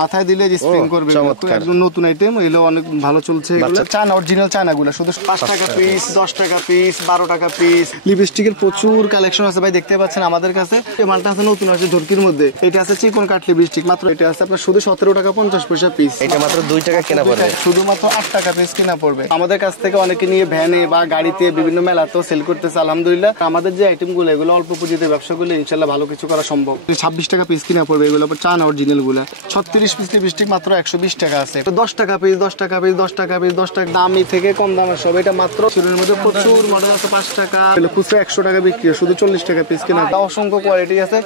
মাথায় দিলে স্প্রিং করবে, একদম নতুন আইটেম, এগুলো অনেক ভালো চলছে। এগুলো চায়না, অরিজিনাল চায়নাগুলো, শুধু 5 টাকা পিস, 10 টাকা পিস, 12 টাকা পিস। লিপস্টিকের প্রচুর কালেকশন আছে ভাই, দেখতে পাচ্ছেন আমাদের কাছে। এই মালটা আছে নতুন, আছে ধরকির মধ্যে। এটা আছে চিকন কাট লিপস্টিক, মাত্র এটা আছে আপনার শুধু 17 টাকা 50 পয়সা পিস। এটা মাত্র 2 টাকা কেনা পড়বে, শুধুমাত্র 8 টাকা পিস কেনা পড়বে। আমাদের কাছ থেকে অনেকে নিয়ে ভ্যানে বা গাড়িতে বিভিন্ন মেলাতেও সেল করতেছে আলহামদুলিল্লাহ। আমাদের যে আইটেমগুলো এগুলো অল্প পুঁজিতে ব্যবসা করলে ইনশাআল্লাহ ভালো কিছু করা সম্ভব। 26 টাকা পিস কিনা পড়বে এগুলো, চায়না অরিজিনাল গুলো। 36 পিস লিপস্টিক মাত্র 120 টাকা আছে। 10 টাকা পিস, 10 টাকা পিস, 10 টাকা পিস, 10 টাকা। দামি থেকে কম দামের সব, এটা মাত্র শিরোর মধ্যে প্রচুর মডেল আছে। 5 টাকা খুচরা 100 টাকা বিক্রি, শুধু 40 টাকা পিস কিনা। অসংখ্য কোয়ালিটি আছে,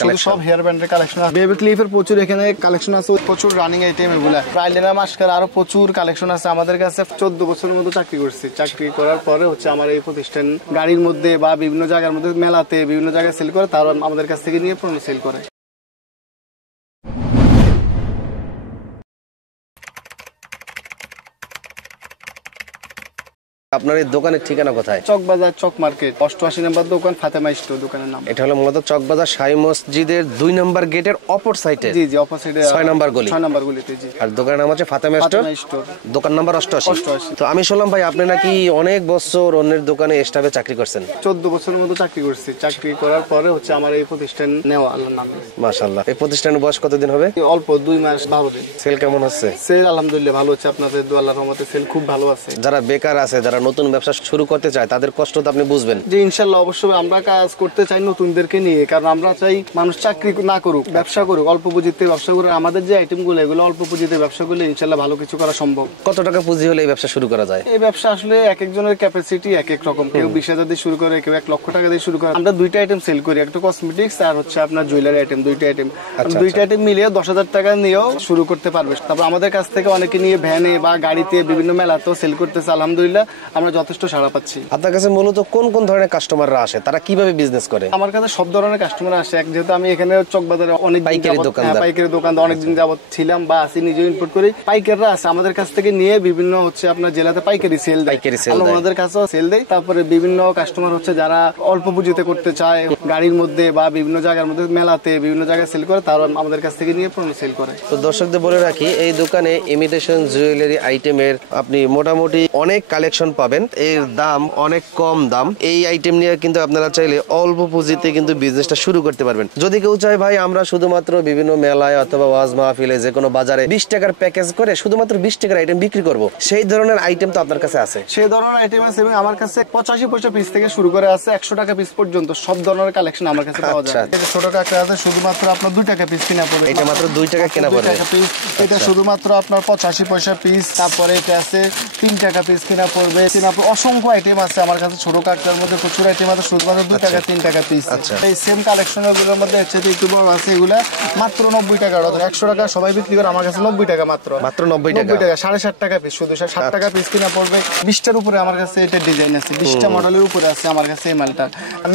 শুধু সব হেয়ার ব্যান্ডের কালেকশন আছে। বেবি ক্লিপের প্রচুর এখানে কালেকশন আছে, প্রচুর রানিং আইটেম এগুলা। আইলাইনার, মাস্কারা, আরো প্রচুর কালেকশন আছে আমাদের কাছে। 14 বছরের মতো চাকরি করছি। চাকরি করার পরে হচ্ছে আমার এই প্রতিষ্ঠান গাড়ির মধ্যে বা বিভিন্ন জায়গার মধ্যে মেলাতে বিভিন্ন জায়গায় সেল করে, তারা আমাদের কাছ থেকে নিয়ে পণ্য সেল করে। আপনার এই দোকানের ঠিকানা কোথায়? চকবাজার, চক মার্কেট, 88 নম্বর দোকান, ফাতেমা স্টোর দোকানের নাম। এটা হলো মূলত চকবাজার শাহী মসজিদের 2 নম্বর গেটের অপর সাইডে। জি জি, অপর সাইডে 6 নম্বর গলি। 6 নম্বর গলিতে জি। আর দোকানের নাম হচ্ছে ফাতেমা স্টোর, দোকান নাম্বার 88। তো আমি শুনলাম ভাই আপনি নাকি অনেক বছর অন্যের দোকানে স্টাফে চাকরি করছেন। 14 বছরের মতো চাকরি করছি। চাকরি করার পরে হচ্ছে আমার এই প্রতিষ্ঠান নেওয়া, আল্লাহর নামে। মাশাআল্লাহ। এই প্রতিষ্ঠানের বয়স কতদিন হবে? অল্প 2 মাস 12 দিন। সেল কেমন হচ্ছে? সেল আলহামদুলিল্লাহ ভালো হচ্ছে, আপনাদের দোয়া আল্লাহর রহমতে সেল খুব ভালো আছে। যারা বেকার আছে, যারা নতুন ব্যবসা শুরু করতে চায়, তাদের কষ্ট তো আপনি বুঝবেন। জি ইনশাআল্লাহ, অবশ্যই আমরা কাজ করতে চাই নতুনদেরকে নিয়ে, কারণ আমরা চাই মানুষ চাকরি না করুক, ব্যবসা করুক, অল্প পুঁজিতে ব্যবসা করুক। আমাদের যে আইটেমগুলো এগুলো অল্প পুঁজিতে ব্যবসা করলে ইনশাআল্লাহ ভালো কিছু করা সম্ভব। কত টাকা পুঁজি হলে এই ব্যবসা শুরু করা যায়? এই ব্যবসা আসলে এক একজনের ক্যাপাসিটি এক এক রকম। কেউ 20,000 দিয়ে শুরু করে, কেউ 1 লক্ষ টাকা দিয়ে শুরু করে। আমরা 2টা আইটেম সেল করি, একটা কসমেটিক্স আর হচ্ছে আপনার জুয়েলারি আইটেম। 2টা আইটেম, 2টা আইটেম মিলিয়ে 10,000 টাকা নিয়েও শুরু করতে পারবে। তারপর আমাদের কাছ থেকে অনেকে নিয়ে ভ্যানে বা গাড়িতে বিভিন্ন মেলাতেও সেল করতেছে আলহামদুলিল্লাহ, আমরা যথেষ্ট সাড়া পাচ্ছি। আপনার কাছে মূলত কোন কোন ধরনের কাস্টমাররা আসে, তারা কিভাবে বিজনেস করে? আমার কাছে সব ধরনের কাস্টমার আসে, যেহেতু আমি এখানে চকবাজারে অনেক পাইকারি দোকানদার অনেকদিন যাবত ছিলাম বা আসি, নিজে ইম্পোর্ট করি। পাইকাররা আছে আমাদের কাছ থেকে নিয়ে বিভিন্ন হচ্ছে আপনার জেলাতে পাইকারি সেল দেয়, আমরা ওনাদের কাছেও সেল দেই। তারপরে বিভিন্ন কাস্টমার হচ্ছে যারা অল্প পুঁজিতে করতে চায়, গাড়ির মধ্যে বা বিভিন্ন জায়গার মধ্যে মেলাতে বিভিন্ন জায়গায় সেল করে, তারা আমাদের কাছ থেকে নিয়ে পণ্য সেল করে। তো দর্শকদের বলে রাখি, এই দোকানে ইমিটেশন জুয়েলারি আইটেমের আপনি মোটামুটি অনেক কালেকশন পাবেন। এর দাম অনেক কম দাম। এই আইটেম নিয়ে কিন্তু আপনারা চাইলে অল্প পুঁজিতে কিন্তু বিজনেসটা শুরু করতে পারবেন। যদি কেউ চায় ভাই আমরা শুধুমাত্র বিভিন্ন মেলায় অথবা ওয়াজ মাহফিলে যে কোনো বাজারে 20 টাকার প্যাকেজ করে শুধুমাত্র 20 টাকার আইটেম বিক্রি করব, সেই ধরনের আইটেম তো আপনার কাছে আছে? সেই ধরনের আইটেম আছে এবং আমার কাছে 85 পয়সা পিস থেকে শুরু করে আছে 100 টাকা পিস পর্যন্ত সব ধরনের কালেকশন আমার কাছে পাওয়া যায়। এটা ছোট কাঁকড়া আছে, শুধুমাত্র আপনার 2 টাকা পিস কিনা পড়বে। এটা মাত্র 2 টাকা কেনা পড়বে। এটা শুধুমাত্র আপনার 85 পয়সা পিস। তারপরে এটা আছে 3 টাকা পিস কিনা পড়বে। অসংখ্য আইটেম আছে আমার কাছে, ছোট কাঁকড়ার মধ্যে প্রচুর আইটেম আছে, শুধুমাত্র 2 টাকা 3 টাকা পিস। এই সেম কালেকশনের মধ্যে হচ্ছে একটু বড় আছে, এগুলা মাত্র 90 টাকা। 100 টাকা সবাই বিক্রি করে, আমার কাছে 90 টাকা মাত্র 90 টাকা 7.5 টাকা পিস, শুধু 7 টাকা পিস কিনা পড়বে। 20টার উপরে আমার কাছে এটা ডিজাইন আছে, 20টা মডেলের উপরে আছে আমার কাছে এই মালটা।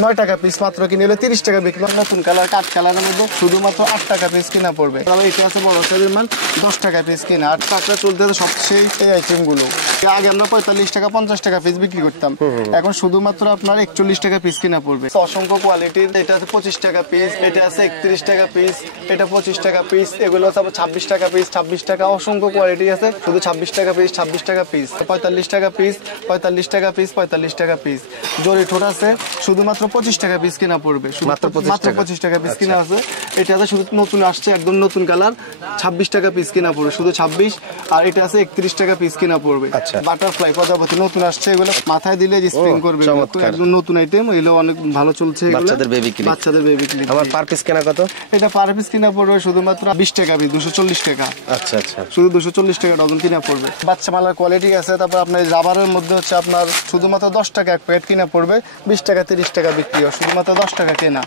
9 টাকা পিস মাত্র কিনে হলে 30 টাকা বিক্রি। নতুন কালার, কাঠ কালারের মধ্যে শুধুমাত্র 8 টাকা পিস কিনা পড়বে। তবে এটা আছে বড় সাইজের মাল, 10 টাকা পিস কিনা। আর টাকা চলতে সবচেয়ে এই আইটেম গুলো আগে আমরা 45 টাকা 50 টাকা পিস বিক্রি করতাম, এখন শুধুমাত্র আপনার 41 টাকা পিস কিনা পড়বে। অসংখ্য কোয়ালিটির, এটা আছে 25 টাকা পিস, এটা আছে 31 টাকা পিস, এটা 25 টাকা পিস, এগুলো আছে 26 টাকা পিস, 26 টাকা। অসংখ্য কোয়ালিটি আছে, শুধু 26 টাকা পিস, 26 টাকা পিস, 45 টাকা পিস, 45 টাকা পিস, 45 টাকা পিস। জরি ঠোঁট আছে, শুধুমাত্র 25 টাকা পিস কিনা পড়বে, মাত্র 25 টাকা পিস কিনা আছে। এটা আছে শুধু নতুন আসছে, একদম নতুন কালার, 26 টাকা পিস কিনা পড়বে, শুধু 26। আর এটা আছে 31 টাকা পিস কিনা পড়বে। বাটারফ্লাই প্রজাপতি নতুন আসছে, এগুলো মাথায় দিলে স্প্রিং করবে, একদম নতুন আইটেম, এগুলো অনেক ভালো চলছে। বাচ্চাদের বেবি ক্লিপ। আমার পার পিস কেনা কত? এটা পার পিস কিনা পড়বে শুধুমাত্র 20 টাকা পিস, 240 টাকা। আচ্ছা আচ্ছা, শুধু 240 টাকা ডজন কিনা পড়বে। বাচ্চা মালার কোয়ালিটি আছে। তারপর আপনার রাবারের মধ্যে হচ্ছে আপনার শুধুমাত্র 10 টাকা এক প্যাকেট কিনা পড়বে, 20 টাকা 30 টাকা বিক্রি হয়, শুধুমাত্র 10 টাকা কেনা।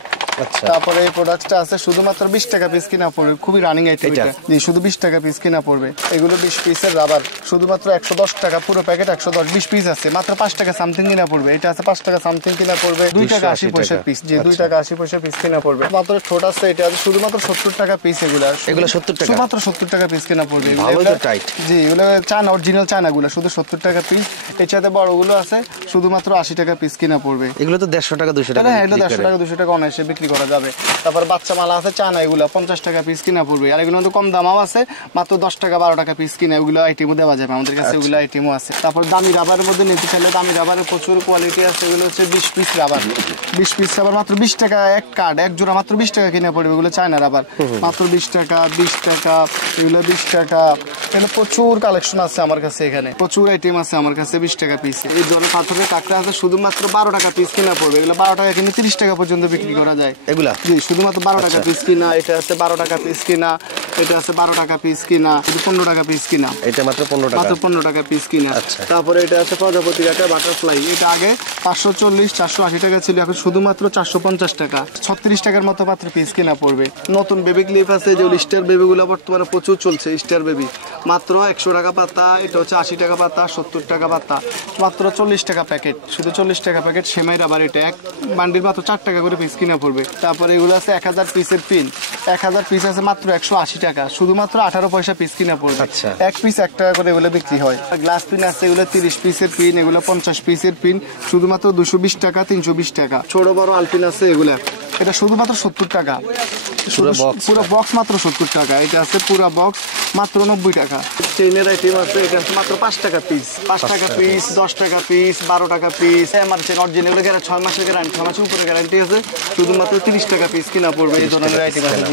তারপরে এই প্রোডাক্টটা আছে শুধুমাত্র 20 টাকা পিস কিনা পড়বে, খুবই রানিং আইটেম এটা। শুধু 20 টাকা পিস কিনা পড়বে। এগুলো 20 পিসের রাবার, শুধুমাত্র 110 টাকা পুরো প্যাকেট, 110 20 পিস আছে মাত্র 5 টাকা সামথিং কিনা পড়বে। এটা আছে 5 টাকা সামথিং কিনা পড়বে, 2 টাকা 80 পয়সা পিস। যে 2 টাকা 80 পয়সা পিস কিনা পড়বে। মাত্র ছোট আছে, এটা আছে শুধুমাত্র 70 টাকা পিস। এগুলো 70 টাকা, শুধুমাত্র 70 টাকা পিস কিনা পড়বে। ভালো তো টাইট। জি, এগুলো চায়না, অরিজিনাল চায়নাগুলো শুধু 70 টাকা পিস। এর সাথে বড়গুলো আছে শুধুমাত্র 80 টাকা পিস কিনা পড়বে। এগুলো তো 150 টাকা 200 টাকা। হ্যাঁ, এটা 150 টাকা 200 টাকা অনায়াসে বিক্রি করা যাবে। তারপর বাচ্চা মালা আছে চায়না, এগুলো 50 টাকা পিস কিনা পড়বে। আর এগুলো কম দামও আছে, মাত্র 10 টাকা 12 টাকা পিস কিনা এগুলো আইটেমও দেওয়া যাবে আমাদের কাছে। এগুলো আইটেমও আছে। তারপর দামি রাবারের মধ্যে নিতে চাইলে দামি রাবারের প্রচুর কোয়ালিটি আছে। এগুলো হচ্ছে 20 পিস রাবার, 20 পিস রাবার মাত্র 20 টাকা এক কার্ড, এক জোড়া মাত্র 20 টাকা কিনা পড়বে। এগুলো চায়না রাবার মাত্র 20 টাকা, 20 টাকা, এগুলো 20 টাকা। এগুলো প্রচুর কালেকশন আছে আমার কাছে, এখানে প্রচুর আইটেম আছে আমার কাছে 20 টাকা পিস। এই ধরনের পাথরের কাঁকড়া আছে শুধুমাত্র 12 টাকা পিস কিনা পড়বে। এগুলো 12 টাকা কিনে 30 টাকা পর্যন্ত বিক্রি করা যায় এগুলা। জি, শুধুমাত্র 12 টাকা পিস কিনা। এটা আছে 12 টাকা পিস কিনা, এটা আছে 12 টাকা পিস কিনা, 15 টাকা পিস কিনা। এটা মাত্র 15 টাকা, মাত্র 15 টাকা পিস কিনা। তারপরে এটা আছে প্রজাপতি কাঁকড়া বাটারফ্লাই। এটা আগে 540 480 টাকা ছিল, এখন শুধুমাত্র 450 টাকা, 36 টাকার মতো মাত্র পিস কিনা পড়বে। নতুন বেবি ক্লিপ আছে, যে স্টার বেবিগুলো বর্তমানে প্রচুর চলছে, স্টার বেবি মাত্র 100 টাকা পাতা। এটা হচ্ছে 80 টাকা পাতা, 70 টাকা পাতা, মাত্র 40 টাকা প্যাকেট, শুধু 40 টাকা প্যাকেট। সেমাই রাবার এটা এক বান্ডিল মাত্র 4 টাকা করে পিস কিনা পড়বে। তারপরে এগুলো আছে 1000 পিসের পিন, 1000 পিস আছে মাত্র 180 টাকা, শুধুমাত্র 18 পয়সা পিস কিনা পড়বে। এক পিস 1 টাকা করে এগুলো বিক্রি হয়। গ্লাস পিন আছে, এগুলো 30 পিসের পিন, এগুলো 50 পিসের পিন, শুধুমাত্র 220 টাকা, 320 টাকা। ছোট বড় আলপিন আছে এগুলা, এটা শুধুমাত্র 70 টাকা, পুরো বক্স মাত্র 70 টাকা। এটা আছে পুরো বক্স মাত্র 90 টাকা। চেইনের আইটেম আছে, এটা আছে মাত্র 5 টাকা পিস, 5 টাকা পিস, 10 টাকা পিস, 12 টাকা পিস। আমার চেন অরিজিনাল গ্যারান্টি 6 মাসের গ্যারান্টি, 6 মাসের উপরে গ্যারান্টি আছে, শুধুমাত্র 30 টাকা পিস কিনা পড়বে। এই ধরনের আইটেম আছে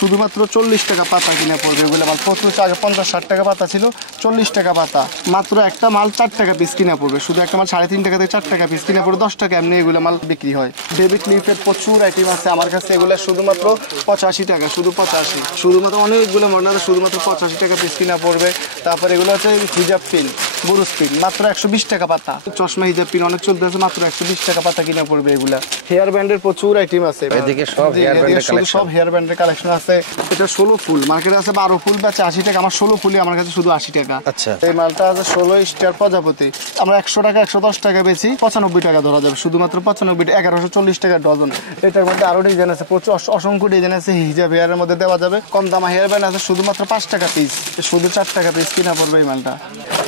শুধুমাত্র 40 টাকা পাতা কিনা পড়বে। এগুলো মাল প্রচুর আগে 50-60 টাকা পাতা ছিল, 40 টাকা পাতা। মাত্র একটা মাল 4 টাকা পিস কিনা পড়বে, শুধু একটা মাল 3.5 টাকা থেকে 4 টাকা পিস কিনা পড়বে, 10 টাকা এমনি এগুলো মাল বিক্রি হয়। বেবি ক্লিপের প্রচুর আইটেম আছে আমার কাছে, এগুলো শুধুমাত্র 85 টাকা, শুধু 85, শুধুমাত্র অনেকগুলো মডেল শুধুমাত্র 85 টাকা পিস কিনা পড়বে। তারপরে এগুলো হচ্ছে হিজাব পিন, বুরুজ পিন, মাত্র 120 টাকা পাতা। চশমা হিজাব পিন অনেক চলতে আছে, মাত্র 120 টাকা পাতা কিনা পড়বে এগুলা। হেয়ার ব্যান্ডের প্রচুর আইটেম আছে, এদিকে সব হেয়ার ব্যান্ডের কালেকশন, সব হেয়ার ব্যান্ডের কালেকশন আছে। এটা 16 ফুল, মার্কেটে আছে 12 ফুল বেচে 80 টাকা, আমার 16 ফুলই আমার কাছে শুধু 80 টাকা। আচ্ছা, এই মালটা আছে 16 স্টার প্রজাপতি, আমরা 100 টাকা 110 টাকা বেচি, 95 টাকা ধরা যাবে, শুধুমাত্র 95, 1140 টাকা ডজন। এটার মধ্যে আরো ডিজাইন আছে, প্রচুর অসংখ্য ডিজাইন আছে, হিজাব হেয়ারের মধ্যে দেওয়া যাবে। কম দামা হেয়ার ব্যান্ড আছে শুধুমাত্র 5 টাকা পিস, শুধু 4 টাকা পিস কিনা পড়বে এই মালটা।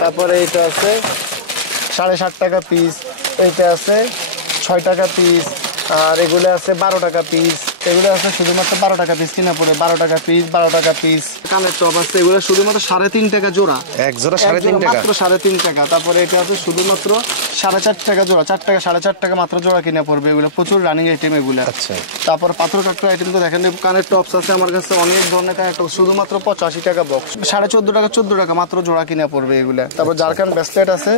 তারপরে এটা আছে 7.5 টাকা পিস, এইটা আছে 6 টাকা পিস, আর এগুলো আছে 12 টাকা পিস। এগুলো আছে শুধুমাত্র 12 টাকা পিস কিনা পড়ে, 12 টাকা পিস, 12 টাকা পিস। কানের টপ আছে, এগুলো শুধুমাত্র 3.5 টাকা জোড়া, এক জোড়া 3.5 টাকা, মাত্র 3.5 টাকা। তারপরে এটা আছে শুধুমাত্র 4.5 টাকা জোড়া, 4 টাকা 4.5 টাকা মাত্র জোড়া কিনা পড়বে। এগুলো প্রচুর রানিং আইটেম এগুলো। আচ্ছা, তারপর পাথর কাটর আইটেম তো দেখেন, কানের টপস আছে আমার কাছে অনেক ধরনের কানের টপস, শুধুমাত্র 85 টাকা বক্স, 14.5 টাকা 14 টাকা মাত্র জোড়া কিনা পড়বে এগুলা। তারপর জারকান ব্রেসলেট আছে,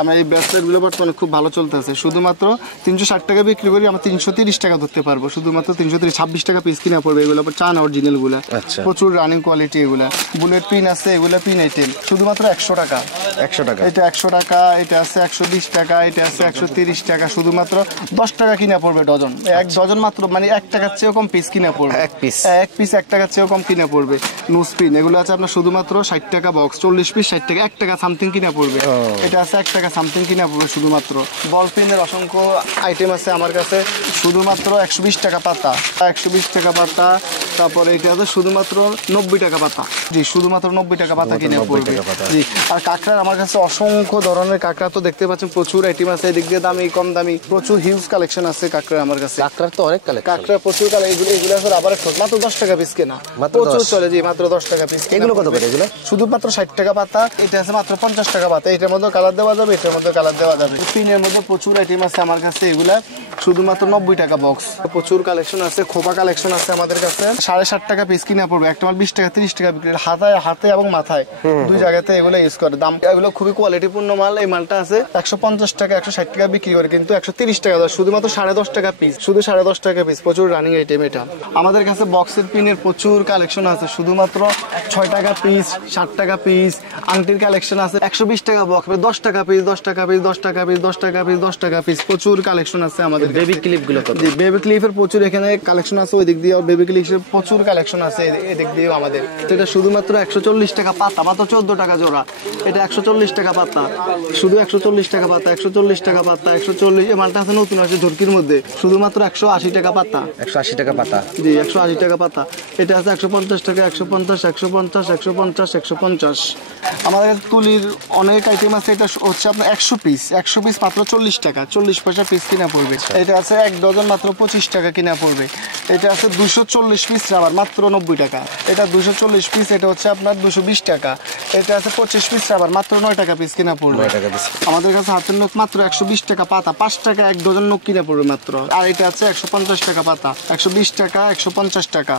আমার এই ব্রেসলেট গুলো বর্তমানে খুব ভালো চলতেছে, শুধুমাত্র 360 টাকা বিক্রি করি, আমরা 330 টাকা ধরতে পারবো, শুধুমাত্র 330, 26 টাকা পিস কিনা পড়বে এগুলো। চান অরিজিনাল গুলা, প্রচুর রানিং কোয়ালিটি এগুলা। বুলেট পিন আছে, এগুলা পিন আইটেম শুধুমাত্র 100 টাকা, 100 টাকা। এটা 100 টাকা, এটা আছে 120 টাকা, এটা আছে 130 টাকা, শুধুমাত্র 10 টাকা কিনা পড়বে ডজন। এক ডজন মাত্র, মানে 1 টাকার চেয়েও কম পিস কিনা পড়বে, এক পিস 1 টাকার চেয়েও কম কিনা পড়বে। নুজ পিন এগুলো আছে আপনার শুধুমাত্র 60 টাকা বক্স, 40 পিস 60 টাকা, 1 টাকা সামথিং কিনা পড়বে। এটা আছে 1 টাকা সামথিং কিনা পড়বে শুধুমাত্র। বল পিনের অসংখ্য আইটেম আছে আমার কাছে, শুধুমাত্র 120 টাকা পাতা, 120 টাকা পাতা। তারপরে এটা আছে শুধুমাত্র 90 টাকা পাতা, জি শুধুমাত্র 90 টাকা পাতা কিনে পড়বে, জি। আর কাঁকড়ার আমার কাছে অসংখ্য ধরনের কাঁকড়া তো দেখতে পাচ্ছেন, প্রচুর আইটেম আছে, এদিক দিয়ে দামি কম দামি প্রচুর হিউজ কালেকশন আছে কাঁকড়া আমার কাছে। কাঁকড়ার তো অনেক কালেকশন, কাঁকড়া প্রচুর এগুলো আছে রাবারের ঠোঁট, মাত্র 10 টাকা পিস কেনা, প্রচুর চলে, জি মাত্র 10 টাকা পিস। এগুলো কত করে? এগুলো শুধুমাত্র 60 টাকা পাতা, এটা আছে মাত্র 50 টাকা পাতা। এটার মধ্যে কালার দেওয়া যাবে, এটার মধ্যে কালার দেওয়া যাবে। পিনের মধ্যে প্রচুর আইটেম আছে আমার কাছে, এগুলা শুধুমাত্র 90 টাকা বক্স। প্রচুর কালেকশন আছে, খোপা কালেকশন আছে আমাদের কাছে, 7.5 টাকা পিস কিনা পড়বে। একটা মাল 20 টাকা 30 টাকা বিক্রি, হাতে এবং মাথায় দুই জায়গাতে এগুলো ইউজ করে। দাম এগুলো খুবই কোয়ালিটিপূর্ণ মাল। এই মালটা আছে 150 টাকা 160 টাকা বিক্রি করে, কিন্তু 130 টাকা দেয়, শুধুমাত্র 10.5 টাকা পিস, শুধু 10.5 টাকা পিস। প্রচুর রানিং আইটেম এটা। আমাদের কাছে বক্সের পিনের প্রচুর কালেকশন আছে, শুধুমাত্র 6 টাকা পিস, 60 টাকা পিস। আংটির কালেকশন আছে 120 টাকা বক্স, 10 টাকা পিস, 10 টাকা পিস, 10 টাকা পিস, 10 টাকা পিস, 10 টাকা পিস। প্রচুর কালেকশন আছে আমাদের। বেবি ক্লিপ গুলো, বেবি ক্লিপের প্রচুর এখানে কালেকশন আছে, ওই দিক দিয়ে বেবি ক্লিপের প্রচুর কালেকশন আছে এদিক দিয়েও আমাদের। এটা শুধুমাত্র 140 টাকা পাতা, মাত্র 14 টাকা জোড়া। এটা 140 টাকা পাতা, শুধু 140 টাকা পাতা, 140 টাকা পাতা, 140। এই মালটা আছে নতুন আছে ঝুরকির মধ্যে, শুধুমাত্র 180 টাকা পাতা। 180 টাকা পাতা, জি 180 টাকা পাতা। এটা আছে 150 টাকা, 150, 150, 150, 150। আমাদের কাছে তুলির অনেক আইটেম আছে। এটা হচ্ছে আপনার 100 পিস, 100 পিস মাত্র 40 টাকা, 40 পয়সা পিস কিনা পড়বে। এটা আছে 1 ডজন মাত্র 25 টাকা কিনা পড়বে। এটা আছে 240 পিস রাবার মাত্র 90 টাকা। এটা 240 পিস, এটা হচ্ছে আপনার 220 টাকা। এটা আছে 25 পিস রাবার মাত্র 9 টাকা পিস কিনা পড়বে। আমাদের কাছে হাতের নখ মাত্র 120 টাকা পাতা, 5 টাকা 1 ডজন নখ কিনা পড়বে মাত্র। আর এটা আছে 150 টাকা পাতা, 120 টাকা, 150 টাকা।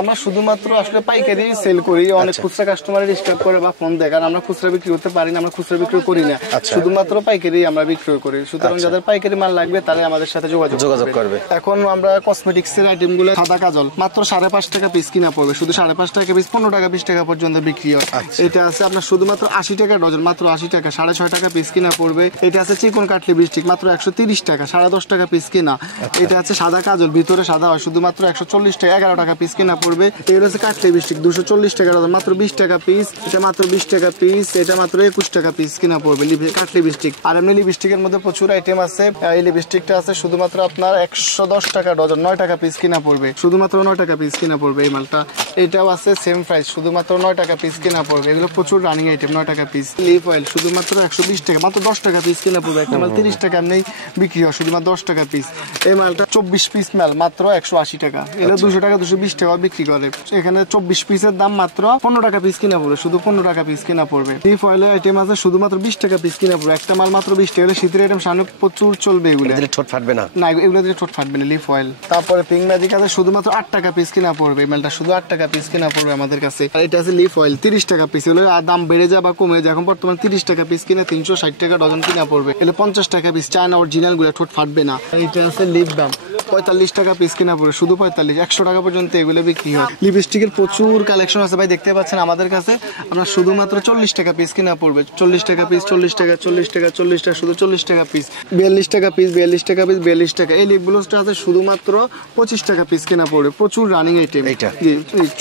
আমরা শুধুমাত্র আসলে পাইকারি সেল করি। অনেক খুচরা কাস্টমার ডিস্টার্ব করে বা ফোন দেয়, কারণ আমরা খুচরা বিক্রি করতে পারি না, আমরা খুচরা বিক্রি করি না, শুধুমাত্র পাইকারি আমরা বিক্রি করি। সুতরাং যাদের পাইকারি মাল লাগবে তারা আমাদের সাথে যোগাযোগ করবে। এখন আমরা কসমেটিক্স এর আইটেম গুলো, সাদা কাজল মাত্র 5.5 টাকা পিস কিনা পড়বে, শুধু 5.5 টাকা পিস, 15 টাকা 20 টাকা পর্যন্ত বিক্রি হয়। এটা আছে আপনার শুধুমাত্র 80 টাকা ডজন, মাত্র 80 টাকা, 6.5 টাকা পিস কিনা পড়বে। এটা আছে চিকন কাটলি লিপস্টিক মাত্র 130 টাকা, 10.5 টাকা পিস কিনা। এটা আছে সাদা কাজল, ভিতরে সাদা হয়, শুধুমাত্র 140 টাকা, 11 টাকা পিস কিনা পড়বে। এগুলো আছে কাটলি লিপস্টিক 240 টাকা ডজন, মাত্র 20 টাকা পিস। এটা মাত্র 20 টাকা পিস, এটা মাত্র 21 টাকা পিস কিনা পড়বে কাটলি লিপস্টিক। আর এমনি লিপস্টিকের মধ্যে প্রচুর আইটেম আছে। এই লিপস্টিকটা আছে শুধুমাত্র আপনার 110 টাকা ডজন, 9 টাকা পিস কিনা পড়বে, শুধুমাত্র 9 টাকা পিস কিনা পড়বে এই মালটা। এটাও আছে সেম প্রাইস, শুধুমাত্র 9 টাকা পিস কিনা পড়বে। এগুলো প্রচুর রানিং আইটেম, 9 টাকা পিস। লিপ অয়েল শুধুমাত্র 120 টাকা, মাত্র 10 টাকা পিস কিনা পড়বে। একটা মাল 30 টাকা এমনি বিক্রি হয়, শুধুমাত্র 10 টাকা পিস। এই মালটা 24 পিস মাল মাত্র 180 টাকা। এগুলো 200 টাকা 220 টাকা বিক্রি করে। এখানে 24 পিসের দাম মাত্র 15 টাকা পিস কিনা পড়বে, শুধু 15 টাকা পিস কিনা পড়বে। লিপ অয়েলের আইটেম আছে শুধুমাত্র 20 টাকা পিস কিনা পড়বে। একটা মাল মাত্র 20 টাকা। শীতের আইটেম সামনে প্রচুর চলবে, এগুলো ঠোঁট ফাটবে না, না এগুলো দিয়ে ঠোঁট ফাটবে না। Lip oil. তারপরে পিঙ্ক ম্যাজিক আছে শুধুমাত্র 8 টাকা পিস কিনা পড়বে। এই মালটা শুধু 8 টাকা পিস কিনা পড়বে আমাদের কাছে। আর এটা আছে লিপ অয়েল 30 টাকা পিস। এগুলো দাম বেড়ে যায় বা কমে যায়, এখন বর্তমানে 30 টাকা পিস কিনে 360 টাকা ডজন কিনা পড়বে। এগুলো 50 টাকা পিস, চায়না অরিজিনাল গুলো, ঠোঁট ফাটবে না। এটা আছে লিপ বাম 45 টাকা পিস কিনা পড়বে, শুধু 45, 100 টাকা পর্যন্ত এগুলো বিক্রি হয়। লিপস্টিকের প্রচুর কালেকশন আছে ভাই, দেখতে পাচ্ছেন আমাদের কাছে। আমরা শুধুমাত্র 40 টাকা পিস কিনা পড়বে, 40 টাকা পিস, 40 টাকা, 40 টাকা, 40 টাকা, শুধু 40 টাকা পিস, 42 টাকা পিস, 42 টাকা পিস, 42 টাকা। এই লিপ গ্লোসটা আছে শুধুমাত্র 25 টাকা পিস কিনা পড়বে, প্রচুর রানিং আইটেম।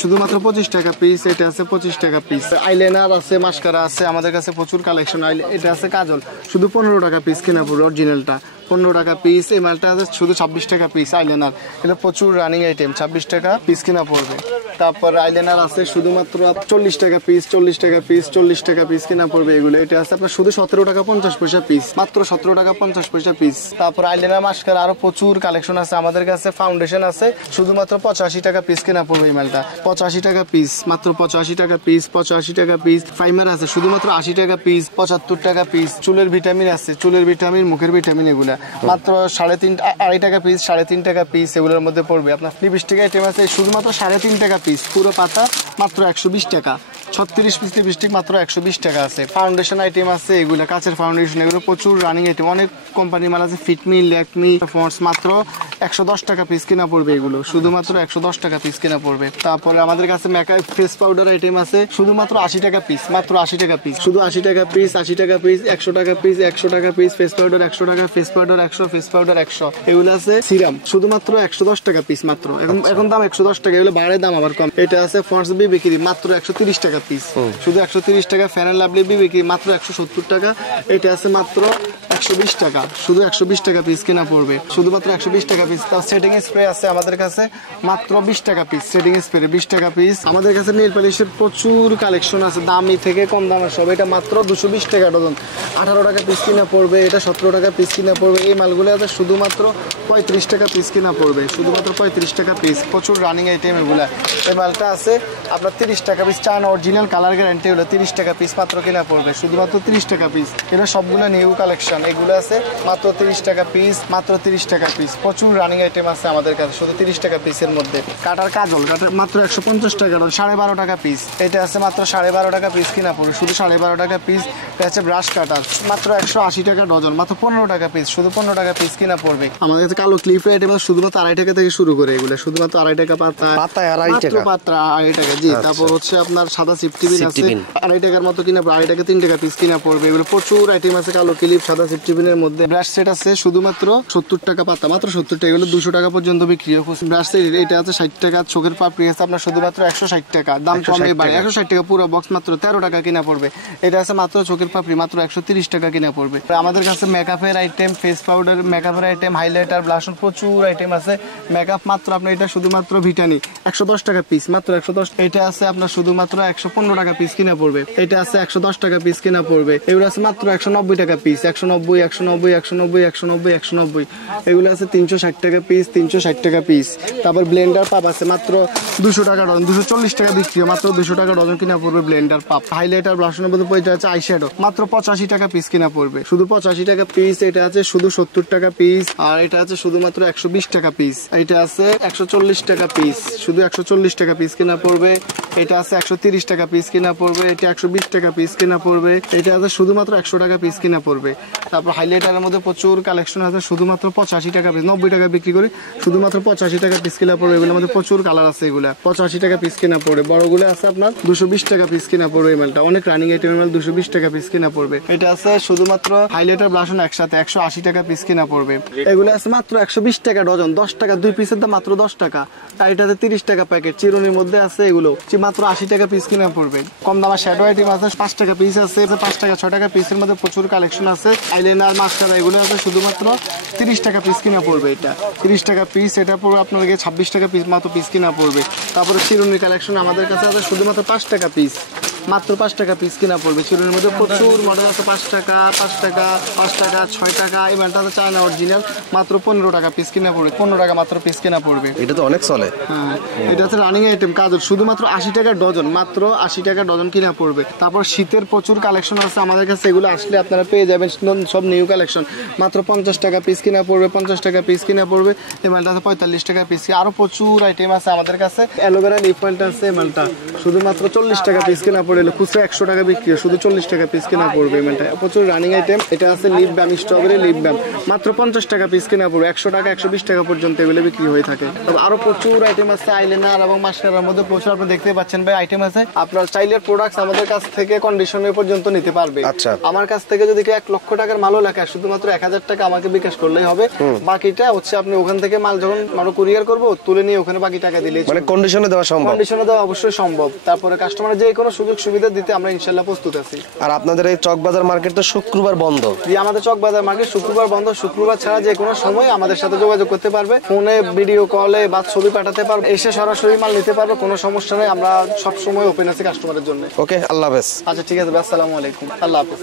শুধুমাত্র 25 টাকা পিস। এটা আছে 25 টাকা পিস। আইলাইনার আছে, মাস্কারা আছে, আমাদের কাছে প্রচুর কালেকশন। এটা আছে কাজল, শুধু 15 টাকা পিস কিনা পড়বে, অরিজিনালটা 15 টাকা পিস। এই মালটা আছে শুধু 26 টাকা পিস। আইলাইনার এটা প্রচুর রানিং আইটেম, 26 টাকা পিস কিনা পড়বে। তারপর আইলাইনার আছে শুধুমাত্র 40 টাকা পিস, 40 টাকা পিস, 40 টাকা পিস কিনা পড়বে এগুলো। এটা আছে আপনার শুধু 17 টাকা 50 পয়সা পিস, মাত্র 17 টাকা 50 পয়সা পিস। তারপর আইলাইনার, মাস্কারা, আরো প্রচুর কালেকশন আছে আমাদের কাছে। ফাউন্ডেশন আছে শুধুমাত্র 85 টাকা পিস কিনা পড়বে এই মালটা, 85 টাকা পিস, মাত্র 85 টাকা পিস, 85 টাকা পিস। প্রাইমার আছে শুধুমাত্র 80 টাকা পিস, 75 টাকা পিস। চুলের ভিটামিন আছে, চুলের ভিটামিন, মুখের ভিটামিন, এগুলা মাত্র 3.5 2.5 টাকা পিস, 3.5 টাকা পিস এগুলোর মধ্যে পড়বে। আপনার লিপস্টিক আইটেম আছে শুধুমাত্র 3.5 টাকা পিস, পুরো পাতা মাত্র 120 টাকা, 36 পিস লিপস্টিক মাত্র 120 টাকা আছে। ফাউন্ডেশন আইটেম আছে এগুলো, কাঁচের ফাউন্ডেশন, এগুলো প্রচুর রানিং আইটেম। অনেক কোম্পানির মাল আছে, ফিটমি, ল্যাকমি, ফন্ডস, মাত্র 110 টাকা পিস কিনা পড়বে এগুলো, শুধুমাত্র 110 টাকা পিস কিনা পড়বে। তারপরে আমাদের কাছে মেকআপ ফেস পাউডার আইটেম আছে শুধুমাত্র 80 টাকা পিস, মাত্র 80 টাকা পিস, শুধু 80 টাকা পিস, 80 টাকা পিস, 100 টাকা পিস, 100 টাকা পিস। ফেস পাউডার 100 টাকা, ফেস পাউডার 100, ফেস পাউডার 100। এগুলো আছে সিরাম শুধুমাত্র 110 টাকা পিস মাত্র, এখন দাম 110 টাকা, এগুলো বাইরে দাম আবার কম। এটা আছে ফন্ডস বিবি ক্রিম মাত্র 130 টাকা পিস, শুধু 130 টাকা। ফ্যানের লাভলি বিবি ক্রিম মাত্র 170 টাকা। এটা আছে মাত্র 120 টাকা, শুধু 120 টাকা পিস কিনা পড়বে, শুধুমাত্র 120 টাকা পিস। তার সেটিং স্প্রে আছে আমাদের কাছে মাত্র 20 টাকা পিস, সেটিং স্প্রে 20 টাকা পিস। আমাদের কাছে নেল পলিশের প্রচুর কালেকশন আছে, দামি থেকে কম দামের সব। এটা মাত্র 220 টাকা ডজন, 18 টাকা পিস কিনা পড়বে। এটা 17 টাকা পিস কিনা পড়বে। এই মালগুলো আছে শুধুমাত্র 35 টাকা পিস কিনা পড়বে, শুধুমাত্র 35 টাকা পিস। প্রচুর রানিং আইটেম এগুলা। এই মালটা আছে আপনার 30 টাকা piece, China original, colour guarantee, হলো 30 টাকা পিস মাত্র কিনা পড়বে, শুধুমাত্র 30 টাকা পিস। এটা সবগুলো নিউ কালেকশন, এগুলো আছে মাত্র 30 টাকা পিস, মাত্র 30 টাকা পিস। প্রচুর রানিং আইটেম আছে আমাদের কাছে শুধু 30 টাকা পিসের মধ্যে। কাটার কাজল, কাটার মাত্র 150 টাকা, 12.5 টাকা পিস। এটা আছে মাত্র 12.5 টাকা পিস কিনা পড়বে, শুধু 12.5 টাকা পিস। এটা হচ্ছে ব্রাশ কাটার, মাত্র 180 টাকা ডজন, মাত্র 15 টাকা পিস, শুধু 15 টাকা পিস কিনা পড়বে। আমাদের কাছে কালো ক্লিপের আইটেম শুধুমাত্র 2.5 টাকা থেকে শুরু করে, এগুলো শুধুমাত্র 2.5 টাকা পাতা, পাতায় 2.5 টাকা, পাতা 2.5 টাকা জি। তারপর হচ্ছে আপনার সাদা সিফটিবিন আছে 2.5 টাকার মতো কিনা, 2.5 টাকা 3 টাকা পিস কিনা পড়বে। এগুলো প্রচুর আইটেম আছে, কালো ক্লিপ, সাদা সিফটিবিনের মধ্যে। ব্রাশ সেট আছে শুধুমাত্র 70 টাকা পাতা, মাত্র 70 টাকা, এগুলো 200 টাকা পর্যন্ত বিক্রি হয়। ব্রাশ সেট এটা আছে 60 টাকা, চোখের পাপড়ি আছে আপনার শুধুমাত্র 160 টাকা, দাম কমে বাড়ে 160 টাকা পুরো বক্স, মাত্র 13 টাকা কিনা পড়বে। এটা আছে মাত্র চোখের পাপড়ি, মাত্র 130 টাকা কিনা পড়বে। আমাদের কাছে মেকআপের আইটেম, ফেস পাউডার, মেকআপের আইটেম, হাইলাইটার, ব্লাশন, প্রচুর আইটেম আছে। মেকআপ মাত্র আপনার এটা শুধুমাত্র ভিটানি 110 টাকা পিস, মাত্র 110। এটা আছে আপনার শুধুমাত্র 115 টাকা পিস কিনা পড়বে। এটা আছে 110 টাকা পিস কিনা পড়বে। এগুলো আছে মাত্র 190 টাকা পিস, 190, 190, 190, 190, 190। এগুলো আছে 360 টাকা পিস, 360 টাকা পিস। তারপর ব্লেন্ডার পাপ আছে মাত্র 200 টাকা ডজন, 240 টাকা বিক্রি, মাত্র 200 টাকা ডজন কিনা পড়বে ব্লেন্ডার পাপ। হাইলাইটার, ব্লাশনের মধ্যে পড়ে আছে আইশ্যাডো, মাত্র 85 টাকা পিস কিনা পড়বে, শুধু 85 টাকা পিস। এটা আছে শুধু 70 টাকা পিস, আর এটা আছে শুধুমাত্র 120 টাকা পিস। এটা আছে 140 টাকা পিস, শুধু 140 টাকা পিস কিনা পড়বে। এটা আছে 130 টাকা পিস কিনা পড়বে। এটা 120 টাকা পিস কিনা পড়বে। এটা আছে শুধুমাত্র 100 টাকা পিস কিনা পড়বে। তারপর হাইলাইটারের মধ্যে প্রচুর কালেকশন আছে, শুধুমাত্র 85 টাকা পিস, 90 টাকা বিক্রি করি, শুধুমাত্র 85 টাকা পিস কিনা পড়বে। এগুলোর মধ্যে প্রচুর কালার আছে, এগুলা 85 টাকা পিস কিনা পড়বে। বড়গুলো আছে আপনার 220 টাকা পিস কিনা পড়বে। এই মালটা অনেক রানিং আইটেম, মাল 220 টাকা পিস কিনা পড়বে। এটা আছে শুধুমাত্র হাইলাইটার, ব্লাশন একসাথে 180 টাকা পিস কিনা পড়বে। এগুলো আছে মাত্র 120 টাকা ডজন, 10 টাকা 2 পিসের দাম মাত্র 10 টাকা। এটাতে 30 টাকা প্যাকেট, চিরুনির মধ্যে আছে এগুলো মাত্র 80 টাকা পিস কিনা পড়বে। কম দামা শ্যাডো আইটেম আছে 5 টাকা পিস আছে, 5 টাকা 6 টাকা পিসের মধ্যে প্রচুর কালেকশন আছে। আইলাইনার, মাস্কারা এগুলো আছে শুধুমাত্র 30 টাকা পিস কিনা পড়বে। এটা 30 টাকা পিস, এটা পড়বে আপনাকে 26 টাকা পিস মাত্র পিস কিনা পড়বে। তারপরে চিরুনির কালেকশন আমাদের কাছে আছে শুধুমাত্র 5 টাকা পিস, মাত্র 5 টাকা পিস কিনা পড়বে। চিরুনির মধ্যে প্রচুর মডেল আছে, 5 টাকা, 5 টাকা, 5 টাকা, 6 টাকা। এই মালটা আছে চায়না অরিজিনাল, মাত্র 15 টাকা পিস কিনা পড়বে, 15 টাকা মাত্র পিস কিনা পড়বে। এটা তো অনেক চলে। হ্যাঁ, এটা হচ্ছে রানিং আইটেম কাজল, শুধুমাত্র 80 টাকা ডজন, মাত্র 80 টাকা ডজন কিনা পড়বে। তারপর শীতের প্রচুর কালেকশন আছে আমাদের কাছে, এগুলো আসলে আপনারা পেয়ে যাবেন সব নিউ কালেকশন, মাত্র 50 টাকা পিস কিনা পড়বে, 50 টাকা পিস কিনা পড়বে। এই মালটা আছে 45 টাকা পিস। আরো প্রচুর আইটেম আছে আমাদের কাছে। অ্যালোভেরা লিপ অয়েলটা আছে, এই মালটা শুধুমাত্র 40 টাকা পিস কিনা পড়বে, খুচরা 100 টাকা বিক্রি, শুধু 40 টাকা পিস কিনা পড়বে। এই মালটা প্রচুর রানিং আইটেম। এটা আছে lip balm, strawberry lip balm, মাত্র 50 টাকা পিস কিনা পড়বে, 100 টাকা 120 টাকা পর্যন্ত এগুলো বিক্রি হয়ে থাকে। তবে আরো প্রচুর আইটেম আছে, আইলাইনার এবং মাস্কারার মধ্যে প্রচুর আপনি দেখতে পাচ্ছেন ভাই আইটেম আছে। আপনার চাইলের প্রোডাক্টস আমাদের কাছ থেকে কন্ডিশনের পর্যন্ত নিতে পারবে। আচ্ছা, আমার কাছ থেকে যদি 1 লক্ষ টাকার মালও লেখা, শুধুমাত্র 1000 টাকা আমাকে বিকাশ করলেই হবে। বাকিটা হচ্ছে আপনি ওখান থেকে মাল যখন আমরা কুরিয়ার করব, তুলে নিয়ে ওখানে বাকি টাকা দিলেই, মানে কন্ডিশনে দেওয়া সম্ভব। কন্ডিশনে দেওয়া অবশ্যই সম্ভব। তারপরে কাস্টমার যে কোনো সুযোগ সুবিধা দিতে আমরা ইনশাআল্লাহ প্রস্তুত আছি। আর আপনাদের এই চকবাজার মার্কেট তো শুক্রবার বন্ধ? জি, আমাদের চকবাজার মার্কেট শুক্রবার বন্ধ। শুক্রবার ছাড়া যে কোনো সময় আমাদের সাথে যোগাযোগ করতে পারবে, ফোনে, ভিডিও কলে বা ছবি পাঠাতে পারবে, এসে সরাসরি মাল নিতে পারবে, কোনো সমস্যা নেই। আমরা সব সময় ওপেন আছি কাস্টমারের জন্য। ওকে, আল্লাহ হাফেজ। আচ্ছা ঠিক আছে, আসসালামু আলাইকুম, আল্লাহ হাফেজ।